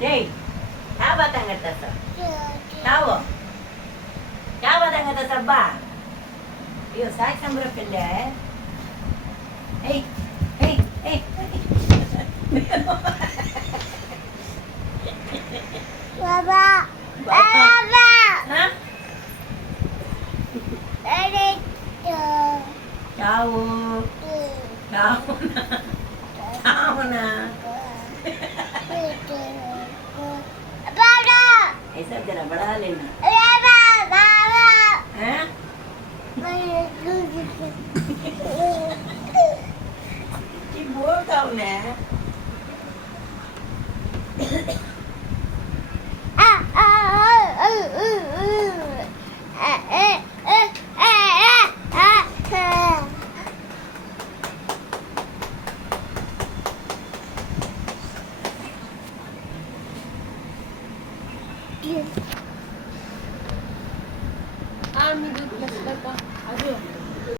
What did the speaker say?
Jay, क्या बातें करता सब? क्या वो? क्या बातें करता सब बा? यो साय संबर पिल्ले है. Hey, hey, hey. Baba. Baba. Baba. Hah? Daddy. क्या वो? क्या होना? क्या होना? Baba. ऐसा जरा बढ़ा लेना. Baba. Baba. हैं? कि बोल कौन है? आम्ही दूध कसं करतो अजून